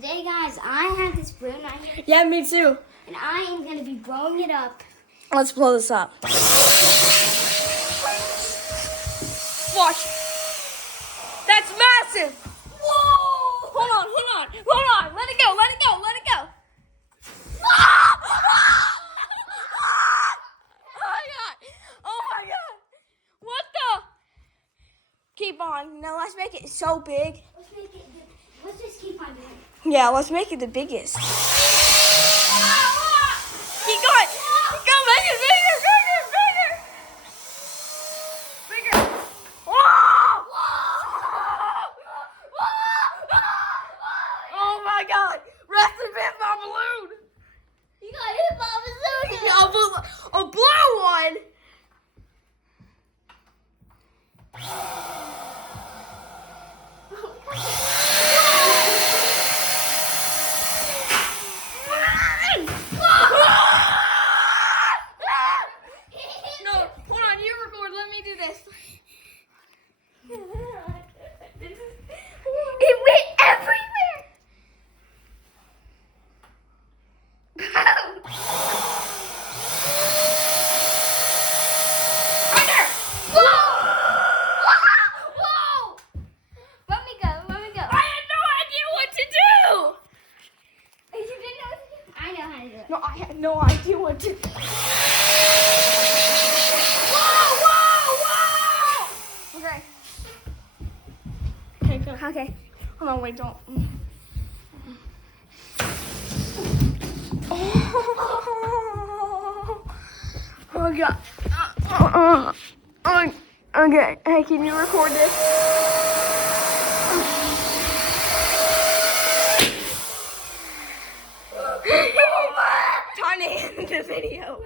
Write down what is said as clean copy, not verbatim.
Today, guys, I have this balloon right here, Yeah, me too. and I am going to be blowing it up. Let's blow this up. Watch. That's massive. Whoa! Hold on. Let it go. Oh my god. What the? Keep on. Now let's make it so big. Let's just keep on doing it. Yeah, let's make it the biggest. Keep going. Go, make it bigger. Oh my god. Rest in peace, my balloon. You got hit by a balloon. A blue one. No, hold on, you record. Let me do this. It went everywhere. Right there. Whoa! Let me go. I had no idea what to do. You didn't know what to do? I know how to do it. No, I had no idea what to do. Whoa! Okay. Okay, go. Okay. Hold on, wait, don't. Oh god. Okay. Hey, can you record this? Time to end the video.